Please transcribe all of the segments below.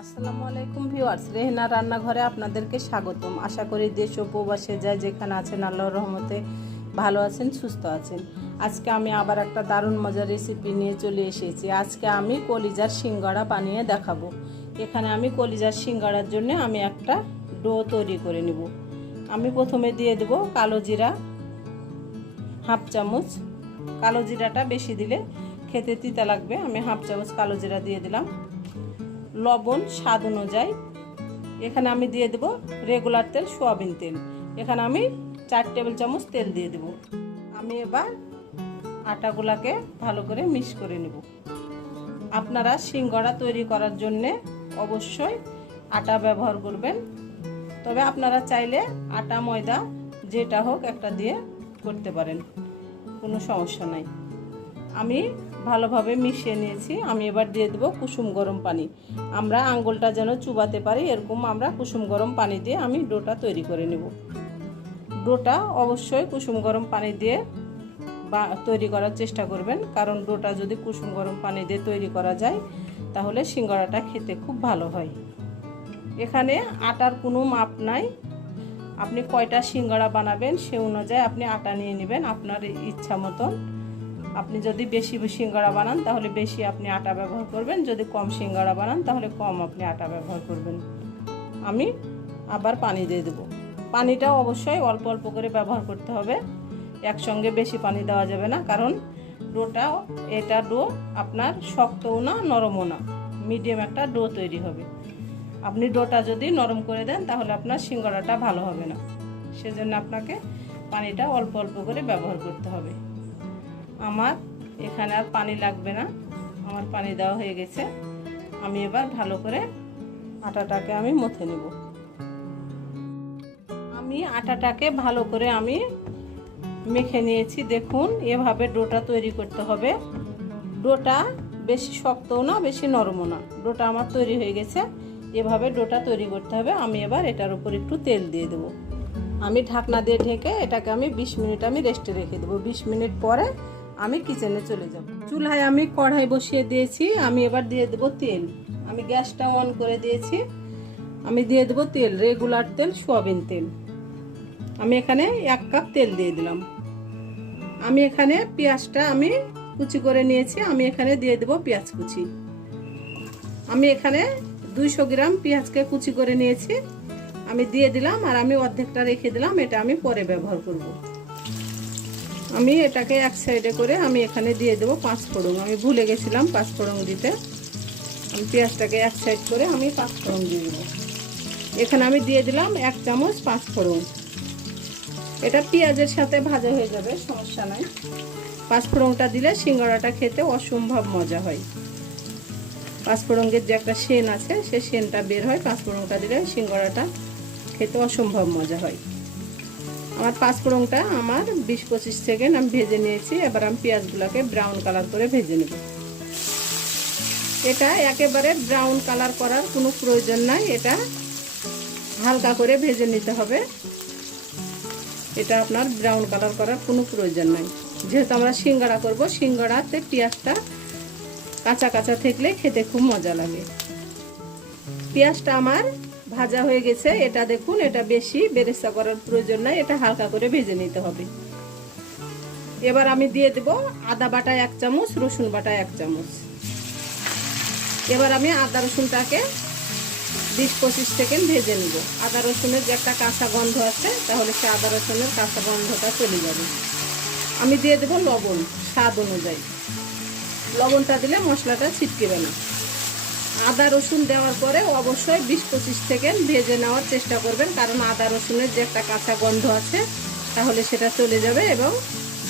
আসসালামু আলাইকুম ভিউয়ার্স, রেহেনা রান্নাঘরে আপনাদেরকে স্বাগতম। আশা করি দেশ ও প্রবাসে যায় যেখানে আছেন আল্লাহর রহমতে ভালো আছেন, সুস্থ আছেন। আজকে আমি আবার একটা দারুণ মজার রেসিপি নিয়ে চলে এসেছি। আজকে আমি কলিজার সিঙ্গাড়া বানিয়ে দেখাবো। এখানে আমি কলিজার সিঙ্গাড়ার জন্য আমি একটা ডো তৈরি করে নেব। আমি প্রথমে দিয়ে দেব কালো জিরা হাফ চামচ। কালো জিরাটা বেশি দিলে খেতে তিতা লাগবে, আমি হাফ চামচ কালো জিরা দিয়ে দিলাম। লবণ স্বাদ অনুযায়ী। এখানে আমি দিয়ে দেব রেগুলার তেল, সয়াবিন তেল। এখানে আমি 4 টেবিল চামচ তেল দিয়ে দেব। আমি এবার আটাগুলাকে ভালো করে মিক্স করে নেব। আপনারা সিঙ্গাড়া তৈরি করার জন্যে অবশ্যই আটা ব্যবহার করবেন, তবে আপনারা চাইলে আটা ময়দা যেটা হোক একটা দিয়ে করতে পারেন, কোনো সমস্যা নাই। আমি ভালোভাবে মিশিয়ে নিয়েছি। আমি এবার দিয়ে দেবো কুসুম গরম পানি। আমরা আঙ্গুলটা যেন চুবাতে পারি এরকম আমরা কুসুম গরম পানি দিয়ে আমি ডোটা তৈরি করে নেব। ডোটা অবশ্যই কুসুম গরম পানি দিয়ে তৈরি করার চেষ্টা করবেন, কারণ ডোটা যদি কুসুম গরম পানি দিয়ে তৈরি করা যায় তাহলে সিঙ্গাড়াটা খেতে খুব ভালো হয়। এখানে আটার কোনো মাপ নাই, আপনি কয়টা সিঙ্গাড়া বানাবেন সে অনুযায়ী আপনি আটা নিয়ে নেবেন আপনার ইচ্ছা মতন। আপনি যদি বেশি সিঙ্গাড়া বানান তাহলে বেশি আপনি আটা ব্যবহার করবেন, যদি কম সিঙ্গাড়া বানান তাহলে কম আপনি আটা ব্যবহার করবেন। আমি আবার পানি দিয়ে দেব। পানিটাও অবশ্যই অল্প অল্প করে ব্যবহার করতে হবে, একসঙ্গে বেশি পানি দেওয়া যাবে না, কারণ এটা ডো আপনার শক্তও না নরমও না, মিডিয়াম একটা ডো তৈরি হবে। আপনি ডোটা যদি নরম করে দেন তাহলে আপনার সিঙ্গাড়াটা ভালো হবে না, সেজন্য আপনাকে পানিটা অল্প অল্প করে ব্যবহার করতে হবে। আমার এখানে আর পানি লাগবে না, আমার পানি দেওয়া হয়ে গেছে। আমি এবার ভালো করে আটাটাকে আমি মথে নেব। আমি আটাটাকে ভালো করে আমি মেখে নিয়েছি। দেখুন এভাবে ডোটা তৈরি করতে হবে। ডোটা বেশি শক্তও না বেশি নরমও না, ডোটা আমার তৈরি হয়ে গেছে। এভাবে ডোটা তৈরি করতে হবে। আমি এবার এটার উপর একটু তেল দিয়ে দেবো। আমি ঢাকনা দিয়ে ঢেকে এটাকে আমি 20 মিনিট আমি রেস্টে রেখে দেবো। 20 মিনিট পরে আমি কিচেনে চলে যাব। চুলায় আমি কড়াই বসিয়ে দিয়েছি। আমি এবার দিয়ে দেবো তেল। আমি গ্যাসটা অন করে দিয়েছি। আমি দিয়ে দেবো তেল, রেগুলার তেল, সয়াবিন তেল। আমি এখানে 1 কাপ তেল দিয়ে দিলাম। আমি এখানে পেঁয়াজটা আমি কুচি করে নিয়েছি, আমি এখানে দিয়ে দেবো পেঁয়াজ কুচি। আমি এখানে 200 গ্রাম পেঁয়াজকে কুচি করে নিয়েছি, আমি দিয়ে দিলাম। আর আমি অর্ধেকটা রেখে দিলাম, এটা আমি পরে ব্যবহার করব। আমি এটাকে এক সাইডে করে আমি এখানে দিয়ে দেবো 5 ফোড়ন। আমি ভুলে গেছিলাম 5 ফোড়ন দিতে। আমি পেঁয়াজটাকে এক সাইড করে আমি 5 ফোড়ন দিয়ে দেবো। এখানে আমি দিয়ে দিলাম 1 চামচ 5 ফোড়ন। এটা পেঁয়াজের সাথে ভাজা হয়ে যাবে, সমস্যা নাই। 5 ফোড়নটা দিলে সিঙ্গাড়াটা খেতে অসম্ভব মজা হয়। 5 ফোড়নের যে একটা সেন আছে সে সেনটা বের হয়, 5 ফোড়নটা দিলে সিঙ্গাড়াটা খেতে অসম্ভব মজা হয়। আমার 5 ফোড়নটা আমার 20-25 সেকেন্ড আমি ভেজে নিয়েছি। এবার আমি পেঁয়াজগুলোকে ব্রাউন কালার করে ভেজে নেব। এটা একেবারে ব্রাউন কালার করার কোনো প্রয়োজন নাই, এটা হালকা করে ভেজে নিতে হবে। এটা আপনার ব্রাউন কালার করার কোনো প্রয়োজন নাই, যেহেতু আমরা সিঙ্গাড়া করব। সিঙ্গাড়াতে পেঁয়াজটা কাঁচা কাঁচা থাকলে খেতে খুব মজা লাগে। পেঁয়াজটা আমার ভাজা হয়ে গেছে। এটা দেখুন, এটা বেশি বেরেস্তা করার প্রয়োজন নাই, এটা হালকা করে ভেজে নিতে হবে। এবার আমি দিয়ে দেব আদা বাটা 1 চামচ, রসুন বাটা 1 চামচ। এবার আমি আদা রসুনটাকে 20-25 সেকেন্ড ভেজে নেব। আদা রসুনের যে একটা কাঁচা গন্ধ আছে তাহলে সে আদা রসুনের কাঁচা গন্ধটা চলে যাবে। আমি দিয়ে দেব লবণ স্বাদ অনুযায়ী। লবণটা দিলে মশলাটা ছিটকেবে না। আদা রসুন দেওয়ার পরে অবশ্যই 20-25 সেকেন্ড ভেজে নেওয়ার চেষ্টা করবেন, কারণ আদা রসুনের যে একটা কাঁচা গন্ধ আছে তাহলে সেটা চলে যাবে এবং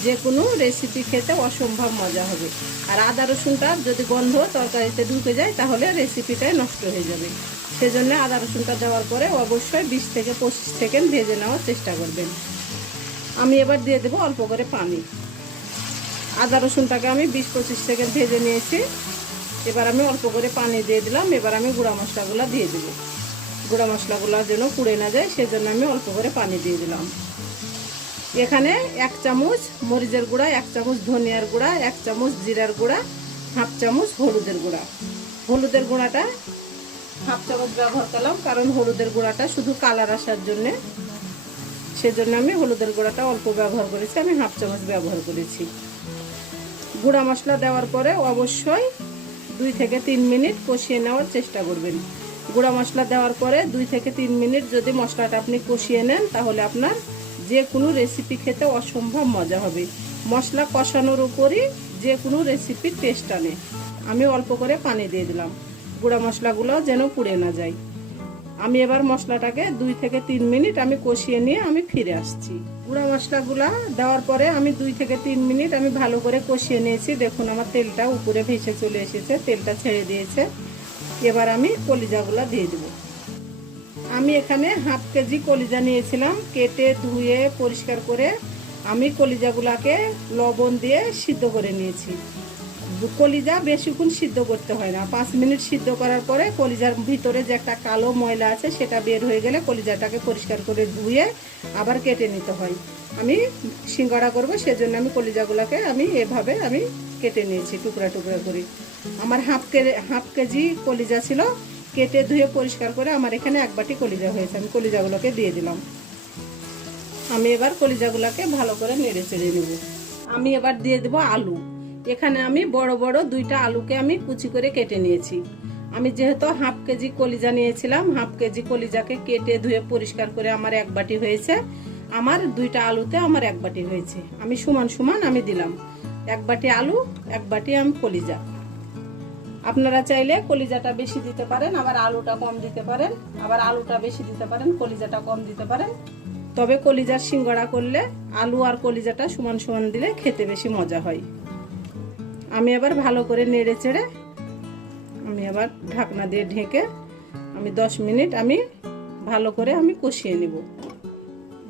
যে কোনো রেসিপি খেতে অসম্ভব মজা হবে। আর আদা রসুনটা যদি গন্ধ তরকারিতে ঢুকে যায় তাহলে রেসিপিটাই নষ্ট হয়ে যাবে। সেজন্য আদা রসুনটা দেওয়ার পরে অবশ্যই 20-25 সেকেন্ড ভেজে নেওয়ার চেষ্টা করবেন। আমি এবার দিয়ে দেবো অল্প করে পানি। আদা রসুনটাকে আমি 20-25 সেকেন্ড ভেজে নিয়েছি। এবার আমি অল্প করে পানি দিয়ে দিলাম। এবার আমি গুঁড়া মশলাগুলো দিয়ে দেবো। গুঁড়া মশলাগুলো যেন পুড়ে না যায় সেজন্য আমি অল্প করে পানি দিয়ে দিলাম। এখানে 1 চামচ মরিচের গুঁড়া, 1 চামচ ধনিয়ার গুঁড়া, 1 চামচ জিরার গুঁড়া, হাফ চামচ হলুদের গুঁড়া। হলুদের গুঁড়াটা 1/2 হাফ চামচ ব্যবহার করলাম, কারণ হলুদের গুঁড়াটা শুধু কালার আসার জন্যে, সেজন্য আমি হলুদের গুঁড়াটা অল্প ব্যবহার করেছি, আমি হাফ চামচ ব্যবহার করেছি। গুঁড়া মশলা দেওয়ার পরে অবশ্যই 2 থেকে 3 মিনিট কষিয়ে নেওয়ার চেষ্টা করবেন। গুঁড়া মশলা দেওয়ার পরে 2 থেকে 3 মিনিট যদি মশলাটা আপনি কষিয়ে নেন, তাহলে আপনার যে কোনো রেসিপি খেতে অসম্ভব মজা হবে। মশলা কষানোর উপরই যে কোনো রেসিপির টেস্ট আনে। আমি অল্প করে পানি দিয়ে দিলাম, গুঁড়া মশলাগুলো যেন পুড়ে না যায়। আমি এবার মশলাটাকে 2 থেকে 3 মিনিট আমি কষিয়ে নিয়ে আমি ফিরে আসছি। গুঁড়া মশলাগুলা দেওয়ার পরে আমি 2 থেকে 3 মিনিট আমি ভালো করে কষিয়ে নিয়েছি। দেখুন আমার তেলটা উপরে ভেসে চলে এসেছে, তেলটা ছেড়ে দিয়েছে। এবার আমি কলিজাগুলা দিয়ে দেব। আমি এখানে হাফ কেজি কলিজা নিয়েছিলাম, কেটে ধুয়ে পরিষ্কার করে আমি কলিজাগুলাকে লবণ দিয়ে সিদ্ধ করে নিয়েছি। কলিজা বেশিক্ষণ সিদ্ধ করতে হয় না, 5 মিনিট সিদ্ধ করার পরে কলিজার ভিতরে যে একটা কালো ময়লা আছে সেটা বের হয়ে গেলে কলিজাটাকে পরিষ্কার করে ধুয়ে আবার কেটে নিতে হয়। আমি সিঙ্গাড়া করব, সেজন্য আমি কলিজাগুলোকে আমি এভাবে আমি কেটে নিয়েছি টুকরা টুকরা করে। আমার হাফ কেজি কলিজা ছিল, কেটে ধুয়ে পরিষ্কার করে আমার এখানে 1 বাটি কলিজা হয়েছে। আমি কলিজাগুলোকে দিয়ে দিলাম। আমি এবার কলিজাগুলোকে ভালো করে নেড়ে চেড়ে নেব। আমি এবার দিয়ে দেব আলু। এখানে আমি বড় বড় 2টা আলুকে আমি কুচি করে কেটে নিয়েছি। আমি যেহেতু হাফ কেজি কলিজা নিয়েছিলাম, হাফ কেজি কলিজাকে কেটে ধুয়ে পরিষ্কার করে আমার 1 বাটি হয়েছে। আমার 2টা আলুতে আমার 1 বাটি হয়েছে। আমি সমান সমান আমি দিলাম, 1 বাটি আলু 1 বাটি আমি কলিজা। আপনারা চাইলে কলিজাটা বেশি দিতে পারেন, আবার আলুটা কম দিতে পারেন, আবার আলুটা বেশি দিতে পারেন, কলিজাটা কম দিতে পারেন। তবে কলিজার সিঙ্গাড়া করলে আলু আর কলিজাটা সমান সমান দিলে খেতে বেশি মজা হয়। আমি এবার ভালো করে নেড়ে চেড়ে আমি আবার ঢাকনা দিয়ে ঢেকে আমি 10 মিনিট আমি ভালো করে আমি কষিয়ে নেব।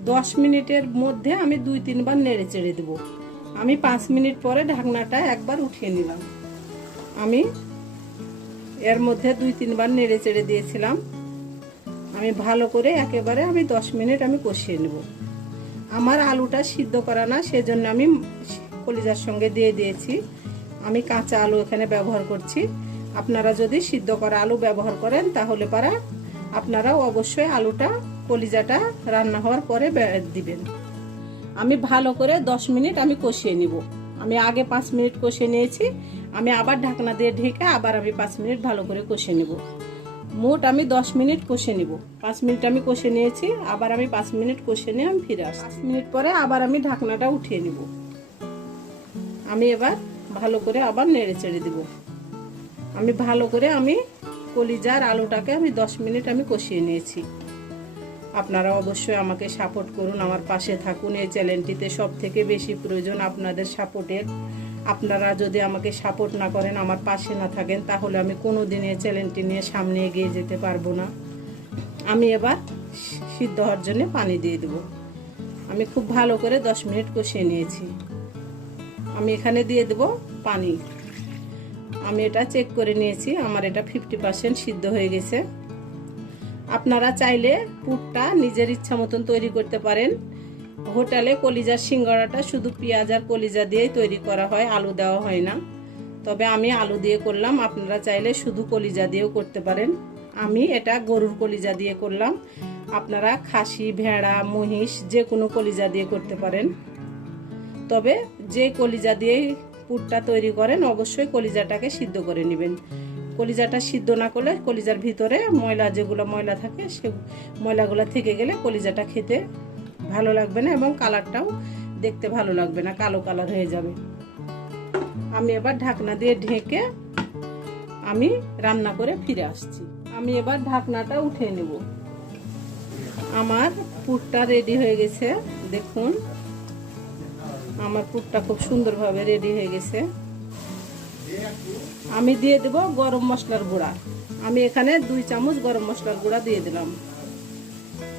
10 মিনিটের মধ্যে আমি 2-3 বার নেড়ে চেড়ে দেব। আমি 5 মিনিট পরে ঢাকনাটা একবার উঠিয়ে নিলাম। আমি এর মধ্যে 2-3 বার নেড়ে চেড়ে দিয়েছিলাম। আমি ভালো করে একেবারে আমি 10 মিনিট আমি কষিয়ে নেব। আমার আলুটা সিদ্ধ করা না, সেজন্য আমি কলিজার সঙ্গে দিয়ে দিয়েছি। আমি কাঁচা আলু এখানে ব্যবহার করছি। আপনারা যদি সিদ্ধ করা আলু ব্যবহার করেন তাহলে পারা আপনারা অবশ্যই আলুটা কলিজাটা রান্না হওয়ার পরে দিবেন। আমি ভালো করে 10 মিনিট আমি কষিয়ে নিব। আমি আগে 5 মিনিট কষিয়ে নিয়েছি। আমি আবার ঢাকনা দিয়ে ঢেকে আবার আমি 5 মিনিট ভালো করে কষিয়ে নিব। মোট আমি 10 মিনিট কষে নিব। 5 মিনিট আমি কষে নিয়েছি, আবার আমি 5 মিনিট কষে নিয়ে আমি ফিরে আসছি। 5 মিনিট পরে আবার আমি ঢাকনাটা উঠিয়ে নিব। আমি এবার ভালো করে আবার নেড়ে চেড়ে দিব। আমি ভালো করে আমি কলিজার আলুটাকে আমি 10 মিনিট আমি কষিয়ে নিয়েছি। আপনারা অবশ্যই আমাকে সাপোর্ট করুন, আমার পাশে থাকুন। এই চ্যানেলটিতে সবথেকে বেশি প্রয়োজন আপনাদের সাপোর্টের। আপনারা যদি আমাকে সাপোর্ট না করেন, আমার পাশে না থাকেন, তাহলে আমি কোনোদিন এই চ্যানেলটি নিয়ে সামনে এগিয়ে যেতে পারবো না। আমি এবার সিদ্ধ হওয়ার জন্য পানি দিয়ে দেব। আমি খুব ভালো করে 10 মিনিট কষিয়ে নিয়েছি। আমি এখানে দিয়ে দেব পানি। আমি এটা চেক করে নিয়েছি, আমার এটা 50% সিদ্ধ হয়ে গেছে। আপনারা চাইলে পুরটা নিজের ইচ্ছা মতন তৈরি করতে পারেন। হোটেলে কলিজার সিঙ্গাড়াটা শুধু পেঁয়াজ আর কলিজা দিয়েই তৈরি করা হয়, আলু দেওয়া হয় না। তবে আমি আলু দিয়ে করলাম, আপনারা চাইলে শুধু কলিজা দিয়েও করতে পারেন। আমি এটা গরুর কলিজা দিয়ে করলাম। আপনারা খাসি, ভেড়া, মহিষ যে কোনো কলিজা দিয়ে করতে পারেন। তবে যে কলিজা দিয়েই পুরটা তৈরি করেন অবশ্যই কলিজাটাকে সিদ্ধ করে নেবেন। কলিজাটা সিদ্ধ না করলে কলিজার ভিতরে যেগুলো ময়লা থাকে সে ময়লাগুলো থেকে গেলে কলিজাটা খেতে ভালো লাগবে না এবং কালারটাও দেখতে ভালো লাগবে না, কালো কালার হয়ে যাবে। আমি এবার ঢাকনা দিয়ে ঢেকে আমি রান্না করে ফিরে আসছি। আমি এবার ঢাকনাটা উঠিয়ে নেব। আমার পুরটা রেডি হয়ে গেছে। দেখুন আমার পুরটা খুব সুন্দরভাবে রেডি হয়ে গেছে। আমি দিয়ে দেব গরম মশলার গুঁড়া। আমি এখানে 2 চামচ গরম মশলার গুঁড়া দিয়ে দিলাম।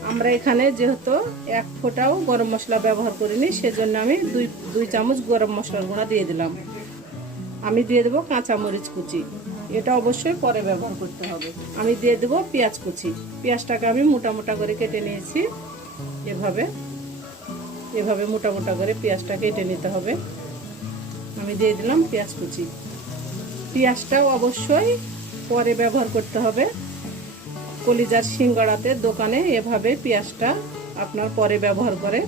আমরা এখানে যেহেতু 1 ফোঁটাও গরম মশলা ব্যবহার করিনি, সেজন্য আমি 2 চামচ গরম মশলার গুঁড়া দিয়ে দিলাম। আমি দিয়ে দেব কাঁচা মরিচ কুচি, এটা অবশ্যই পরে ব্যবহার করতে হবে। আমি দিয়ে দেব পেঁয়াজ কুচি। পেঁয়াজটাকে আমি মোটা মোটা করে কেটে নিয়েছি। এভাবে মোটা মোটা করে পেঁয়াজটা কেটে নিতে হবে। আমি দিয়ে দিলাম পেঁয়াজ কুচি। পেঁয়াজটাও অবশ্যই পরে ব্যবহার করতে হবে। কলিজার সিঙ্গাড়াতে দোকানে এভাবে পেঁয়াজটা আপনার পরে ব্যবহার করে।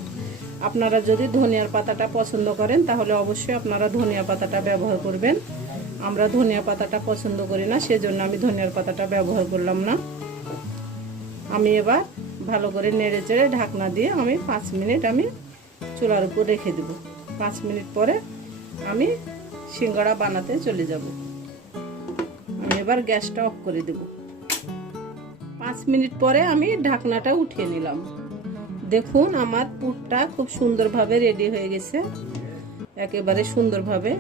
আপনারা যদি ধনিয়ার পাতাটা পছন্দ করেন তাহলে অবশ্যই আপনারা ধনিয়া পাতাটা ব্যবহার করবেন। আমরা ধনিয়া পাতাটা পছন্দ করি না, সেজন্য আমি ধনিয়ার পাতাটা ব্যবহার করলাম না। আমি এবার ভালো করে নেড়ে চেড়ে ঢাকনা দিয়ে আমি 5 মিনিট আমি চুলার উপর রেখে দেব। 5 মিনিট পরে আমি সিঙ্গাড়া বানাতে চলে যাব। আমি এবার গ্যাসটা অফ করে দেব। 5 মিনিট পরে আমি ঢাকনাটা উঠিয়ে নিলাম। দেখুন আমার পুরটা খুব সুন্দরভাবে রেডি হয়ে গেছে, একেবারে সুন্দরভাবে।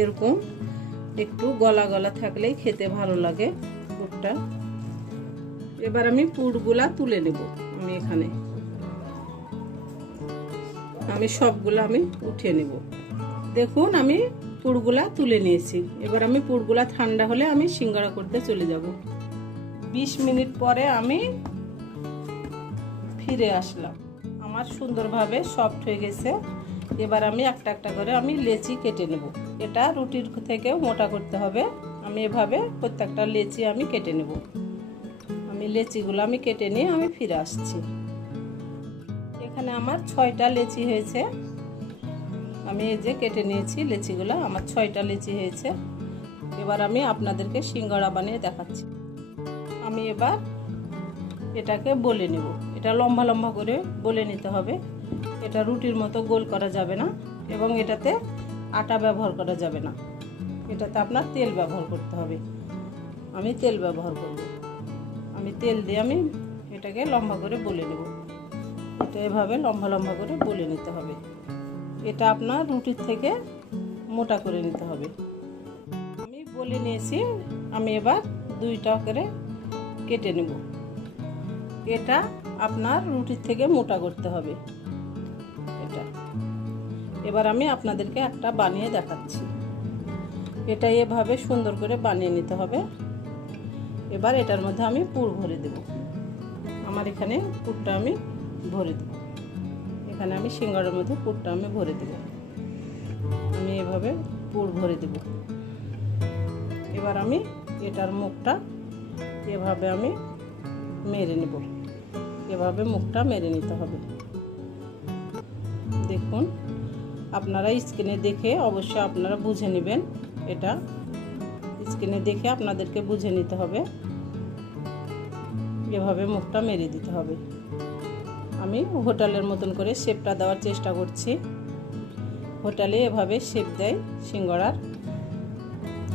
এরকম একটু গলা গলা থাকলেই খেতে ভালো লাগে পুরটা। এবার আমি পুরগুলা তুলে নেব। আমি সবগুলা আমি উঠিয়ে নেব। দেখুন আমি পুরগুলা তুলে নিয়েছি। এবার আমি পুরগুলা ঠান্ডা হলে আমি সিঙ্গাড়া করতে চলে যাব। 20 মিনিট পরে আমি ফিরে আসলাম। আমার সুন্দরভাবে সফট হয়ে গেছে। এবার আমি একটা একটা করে আমি লেচি কেটে নেব। এটা রুটির থেকেও মোটা করতে হবে। আমি এভাবে প্রত্যেকটা লেচি আমি কেটে নেব। আমি লেচিগুলো আমি কেটে নিয়ে আমি ফিরে আসছি। এখানে আমার 6টা লেচি হয়েছে। আমি এই যে কেটে নিয়েছি লেচিগুলো, আমার 6টা লেচি হয়েছে। এবার আমি আপনাদেরকে সিঙ্গাড়া বানিয়ে দেখাচ্ছি। আমি এবার এটাকে বলে নেব। এটা লম্বা লম্বা করে বলে নিতে হবে। এটা রুটির মতো গোল করা যাবে না এবং এটাতে আটা ব্যবহার করা যাবে না। এটাতে আপনার তেল ব্যবহার করতে হবে। আমি তেল ব্যবহার করব। আমি তেল দিয়ে আমি এটাকে লম্বা করে বলে নেব। এটা এভাবে লম্বা লম্বা করে বলে নিতে হবে। এটা আপনার রুটির থেকে মোটা করে নিতে হবে। আমি বলে নিয়েছি। আমি এবার 2টা করে কেটে নেব। এটা আপনার রুটির থেকে মোটা করতে হবে এটা। এবার আমি আপনাদেরকে একটা বানিয়ে দেখাচ্ছি। এটা এভাবে সুন্দর করে বানিয়ে নিতে হবে। এবার এটার মধ্যে আমি পুর ভরে দেব। আমার এখানে পুরটা আমি ভরে দেব। এখানে আমি সিঙ্গাড়ার মধ্যে পুরটা আমি ভরে দেব। আমি এভাবে পুর ভরে দেব। এবার আমি এটার মুখটা এভাবে আমি মেরে নেব। এভাবে মুখটা মেরে নিতে হবে। দেখুন আপনারা স্ক্রিনে দেখে অবশ্যই আপনারা বুঝে নেবেন। এটা স্ক্রিনে দেখে আপনাদেরকে বুঝে নিতে হবে। এভাবে মুখটা মেরে দিতে হবে। আমি হোটেলের মতন করে শেপটা দেওয়ার চেষ্টা করছি। হোটেলে এভাবে শেপ দেয় সিঙ্গাড়ার।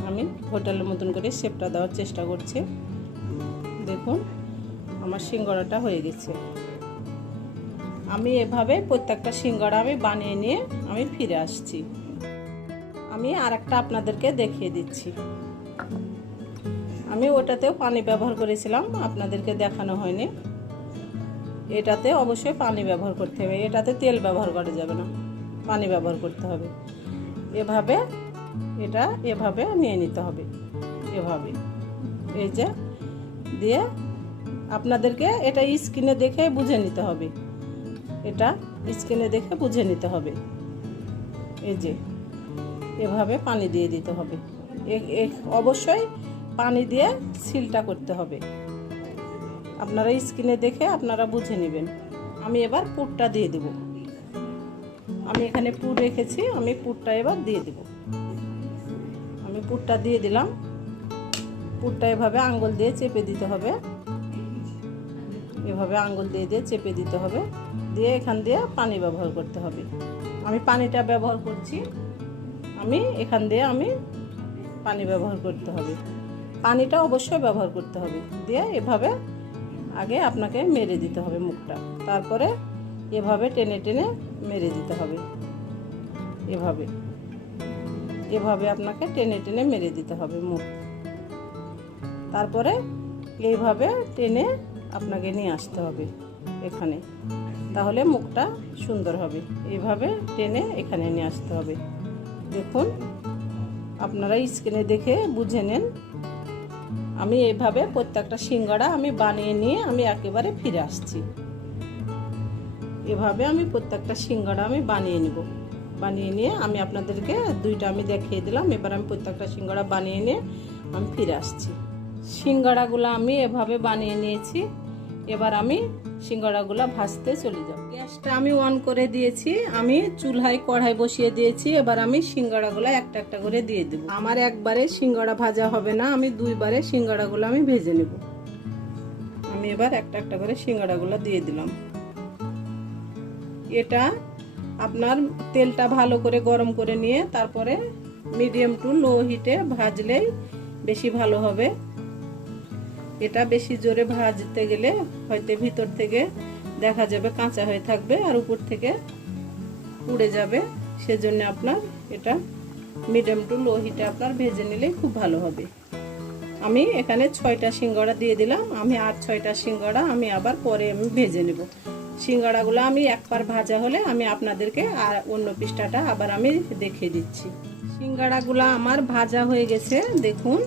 আমি হোটেলের মতন করে শেপটা দেওয়ার চেষ্টা করছি। দেখুন আমার সিঙ্গাড়াটা হয়ে গেছে। আমি এভাবে প্রত্যেকটা সিঙ্গাড়া আমি বানিয়ে নিয়ে আমি ফিরে আসছি। আমি আরেকটা আপনাদেরকে দেখিয়ে দিচ্ছি। আমি ওটাতেও পানি ব্যবহার করেছিলাম, আপনাদেরকে দেখানো হয়নি। এটাতে অবশ্যই পানি ব্যবহার করতে হবে। এটাতে তেল ব্যবহার করা যাবে না, পানি ব্যবহার করতে হবে। এভাবে এটা এভাবে নিয়ে নিতে হবে। এভাবে এই যে দিয়ে আপনাদেরকে এটা স্ক্রিনে দেখে বুঝে নিতে হবে। এটা স্ক্রিনে দেখে বুঝে নিতে হবে। এই যে এভাবে পানি দিয়ে দিতে হবে। অবশ্যই পানি দিয়ে সিলটা করতে হবে। আপনারা স্ক্রিনে দেখে আপনারা বুঝে নেবেন। আমি এবার পুরটা দিয়ে দেব। আমি এখানে পুর রেখেছি, আমি পুরটা এবার দিয়ে দেব। আমি পুরটা দিয়ে দিলাম। পুরটা এভাবে আঙ্গুল দিয়ে চেপে দিতে হবে। এভাবে আঙ্গুল দিয়ে দিয়ে চেপে দিতে হবে। দিয়ে এখান দিয়ে পানি ব্যবহার করতে হবে। আমি পানিটা ব্যবহার করছি। আমি এখান দিয়ে আমি পানি ব্যবহার করতে হবে। পানিটা অবশ্যই ব্যবহার করতে হবে। দিয়ে এভাবে আগে আপনাকে মেরে দিতে হবে মুখটা। তারপরে এভাবে টেনে টেনে মেরে দিতে হবে। এভাবে এভাবে আপনাকে টেনে টেনে মেরে দিতে হবে মুখ। তারপরে এইভাবে টেনে আপনাকে নিয়ে আসতে হবে এখানে, তাহলে মুখটা সুন্দর হবে। এইভাবে টেনে এখানে নিয়ে আসতে হবে। দেখুন আপনারা স্ক্রিনে দেখে বুঝে নেন। আমি এইভাবে প্রত্যেকটা সিঙ্গাড়া আমি বানিয়ে নিয়ে আমি একেবারে ফিরে আসছি। এভাবে আমি প্রত্যেকটা সিঙ্গাড়া আমি বানিয়ে নিব। বানিয়ে নিয়ে আমি আপনাদেরকে 2টা আমি দেখিয়ে দিলাম। এবার আমি প্রত্যেকটা সিঙ্গাড়া বানিয়ে নিয়ে আমি ফিরে আসছি। সিঙ্গাড়াগুলো আমি এভাবে বানিয়ে নিয়েছি। এবার আমি সিঙ্গাড়াগুলো ভাজতে চলে যাব। গ্যাসটা আমি অন করে দিয়েছি, আমি চুলায় কড়াই বসিয়ে দিয়েছি। এবার আমি সিঙ্গাড়াগুলো একটা একটা করে দিয়ে দেব। আমার একবারে সিঙ্গাড়া ভাজা হবে না, আমি দুইবারে সিঙ্গাড়াগুলো আমি ভেজে নেব। আমি এবার একটা একটা করে সিঙ্গাড়াগুলো দিয়ে দিলাম। এটা আপনার তেলটা ভালো করে গরম করে নিয়ে তারপরে মিডিয়াম টু লো হিটে ভাজলেই বেশি ভালো হবে। এটা বেশি জোরে ভাজতে গেলে হয়তো ভিতর থেকে দেখা যাবে কাঁচা হয়ে থাকবে আর উপর থেকে পুড়ে যাবে। সেজন্য আপনার এটা মিডিয়াম টু লো হিটে আপনার ভেজে নিলে খুব ভালো হবে। আমি এখানে 6টা সিঙ্গাড়া দিয়ে দিলাম। আমি আর 6টা সিঙ্গাড়া আমি আবার পরে আমি ভেজে নেব। সিঙ্গাড়াগুলো আমি একবার ভাজা হলে আমি আপনাদেরকে আর অন্য পৃষ্ঠাটা আবার আমি দেখিয়ে দিচ্ছি। সিঙ্গাড়াগুলো আমার ভাজা হয়ে গেছে, দেখুন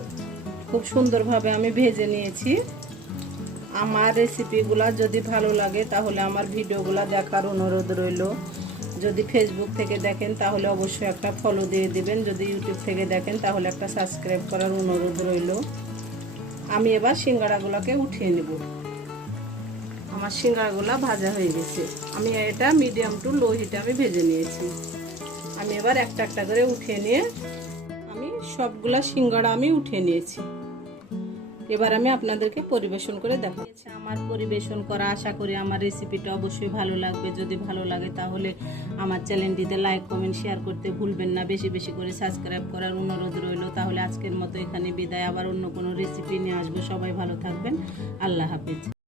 খুব সুন্দরভাবে আমি ভেজে নিয়েছি। আমার রেসিপিগুলো যদি ভালো লাগে তাহলে আমার ভিডিওগুলো দেখার অনুরোধ রইল। যদি ফেসবুক থেকে দেখেন তাহলে অবশ্যই একটা ফলো দিয়ে দিবেন, যদি ইউটিউব থেকে দেখেন তাহলে একটা সাবস্ক্রাইব করার অনুরোধ রইল। আমি এবার সিঙ্গাড়াগুলোকে উঠিয়ে নেব। আমার সিঙ্গাড়াগুলো ভাজা হয়ে গেছে, আমি এটা মিডিয়াম টু লো হিটে আমি ভেজে নিয়েছি। আমি এবার একটা একটা করে উঠিয়ে নিয়ে আমি সবগুলা সিঙ্গাড়া আমি উঠিয়ে নিয়েছি। এবার আমি আপনাদেরকে পরিবেশন করে দেখাচ্ছি। আমার পরিবেশন করা, আশা করি আমার রেসিপিটা অবশ্যই ভালো লাগবে। যদি ভালো লাগে তাহলে আমার চ্যানেলটিতে লাইক কমেন্ট শেয়ার করতে ভুলবেন না। বেশি বেশি করে সাবস্ক্রাইব করার অনুরোধ রইল। তাহলে আজকের মতো এখানে বিদায়, আবার অন্য কোনো রেসিপি নিয়ে আসবো। সবাই ভালো থাকবেন, আল্লাহ হাফেজ।